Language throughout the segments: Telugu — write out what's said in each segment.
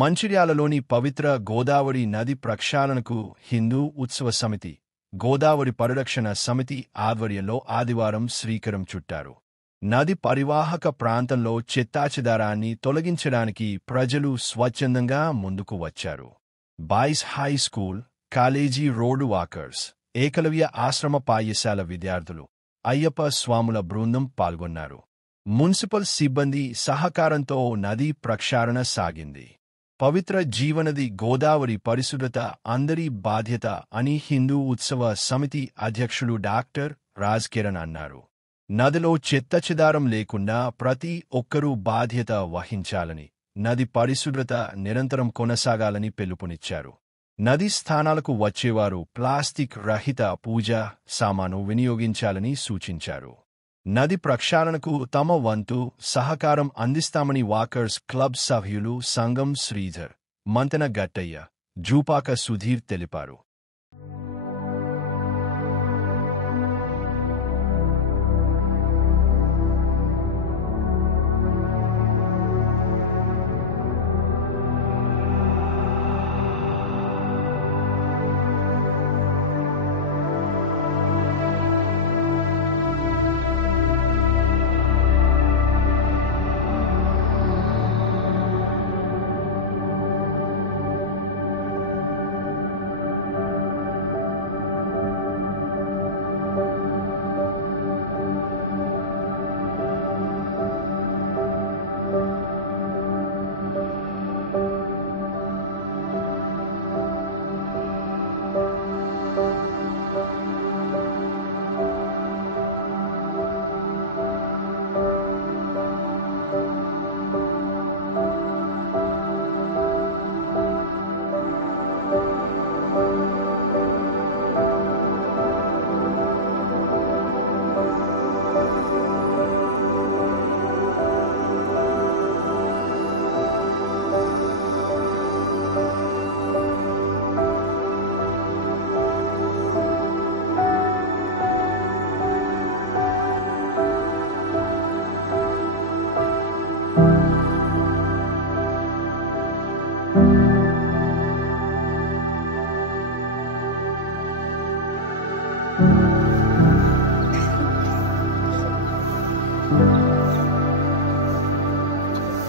మంచిర్యాలలోని పవిత్ర గోదావరి నది ప్రక్షాళనకు హిందూ ఉత్సవ సమితి, గోదావరి పరిరక్షణ సమితి ఆధ్వర్యంలో ఆదివారం శ్రీకారం చుట్టారు. నది పరివాహక ప్రాంతంలో చెత్తాచెదారాన్ని తొలగించడానికి ప్రజలు స్వచ్ఛందంగా ముందుకు వచ్చారు. Boys high school, college road walkers, Ekalavya ఆశ్రమ పాఠశాల విద్యార్థులు, అయ్యప్ప స్వాముల బృందం పాల్గొన్నారు. మున్సిపల్ సిబ్బంది సహకారంతో నదీ ప్రక్షాళన సాగింది. పవిత్ర జీవనది గోదావరి పరిశుభ్రత అందరి బాధ్యత అని హిందూ ఉత్సవ సమితి అధ్యక్షులు డాక్టర్ రాజ్ కిరణ్ అన్నారు. నదిలో చెత్తచెదారం లేకుండా ప్రతి ఒక్కరూ బాధ్యత వహించాలని, నది పరిశుభ్రత నిరంతరం కొనసాగాలని పిలుపునిచ్చారు. నదీ స్థానాలకు వచ్చేవారు ప్లాస్టిక్ రహిత పూజా సామాను వినియోగించాలని సూచించారు. నది ప్రక్షాళనకు తమ వంతు సహకారం అందిస్తామని వాకర్స్ క్లబ్ సభ్యులు సంగం శ్రీధర్, మంతెన గట్టయ్య, జూపాక సుధీర్ తెలిపారు.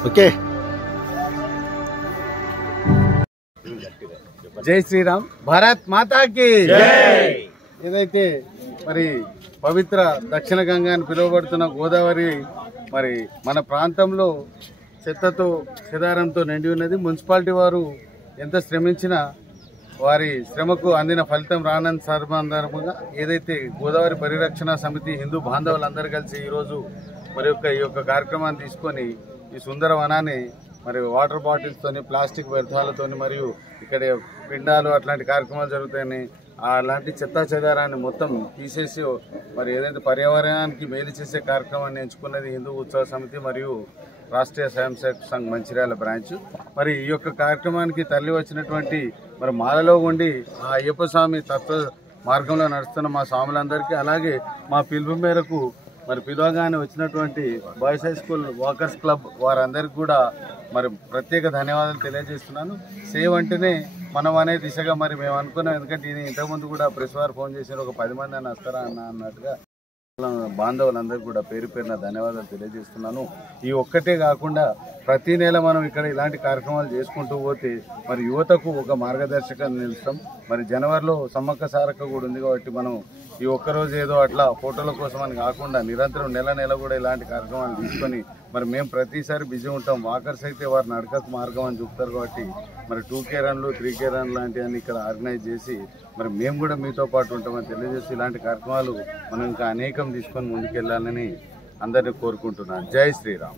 ఓకే, జై శ్రీరామ్, భారత్ మాతాకి జై. ఏదైతే మరి పవిత్ర దక్షిణ గంగా అని పిలువబడుతున్న గోదావరి మరి మన ప్రాంతంలో చెత్తతో చెదారంతో నిండి ఉన్నది. మున్సిపాలిటీ వారు ఎంత శ్రమించినా వారి శ్రమకు అందిన ఫలితం రానంత సందర్భంగా ఏదైతే గోదావరి పరిరక్షణ సమితి హిందూ బాంధవులందరూ కలిసి ఈరోజు మరి ఈ యొక్క కార్యక్రమాన్ని తీసుకొని ఈ సుందర వనాన్ని మరి వాటర్ బాటిల్స్తోని, ప్లాస్టిక్ వ్యర్థాలతోని మరియు ఇక్కడ పిండాలు అట్లాంటి కార్యక్రమాలు జరుగుతాయని అలాంటి చెత్తా చెదారాన్ని మొత్తం తీసేసి మరి ఏదైతే పర్యావరణానికి మేలు చేసే కార్యక్రమాన్ని ఎంచుకున్నది హిందూ ఉత్సవ సమితి మరియు రాష్ట్రీయ స్వయం సేవక్ సంఘ్ మంచిర్యాల బ్రాంచ్. మరి ఈ యొక్క కార్యక్రమానికి తరలి వచ్చినటువంటి మరి మాలలో ఉండి ఆ అయ్యప్ప స్వామి తత్వ మార్గంలో నడుస్తున్న మా స్వాములందరికీ, అలాగే మా పిలుపు మేరకు మరి పిలవగానే వచ్చినటువంటి boys high school walkers club వారందరికీ కూడా మరి ప్రత్యేక ధన్యవాదాలు తెలియజేస్తున్నాను. సేవ్ అంటేనే మనం అనే దిశగా మరి మేము అనుకున్నాం. ఎందుకంటే ఇది ఇంతకుముందు కూడా ప్రెస్ వారు ఫోన్ చేసిన ఒక 10 మంది అని వస్తారా అన్నట్టుగా బాంధవులందరికీ కూడా పేరు పేరున ధన్యవాదాలు తెలియజేస్తున్నాను. ఈ ఒక్కటే కాకుండా ప్రతి నెల మనం ఇక్కడ ఇలాంటి కార్యక్రమాలు చేసుకుంటూ పోతే మరి యువతకు ఒక మార్గదర్శకంగా నిలుస్తాం. మరి జనవరిలో సమ్మక్క సారక్క కూడా ఉంది కాబట్టి మనం ఈ ఒక్కరోజు ఏదో అట్లా ఫోటోల కోసం అని కాకుండా నిరంతరం నెల కూడా ఇలాంటి కార్యక్రమాలు తీసుకొని మరి మేము ప్రతిసారి బిజీ ఉంటాం. వాకర్స్ అయితే వారు నడకకు మార్గం అని చూపుతారు కాబట్టి మరి 2K రన్లు 3K రన్ లాంటివన్నీ ఇక్కడ ఆర్గనైజ్ చేసి మరి మేము కూడా మీతో పాటు ఉంటామని తెలియజేసి ఇలాంటి కార్యక్రమాలు మనం ఇంకా అనేకం తీసుకొని ముందుకెళ్లాలని అందరినీ కోరుకుంటున్నాను. జై శ్రీరామ్.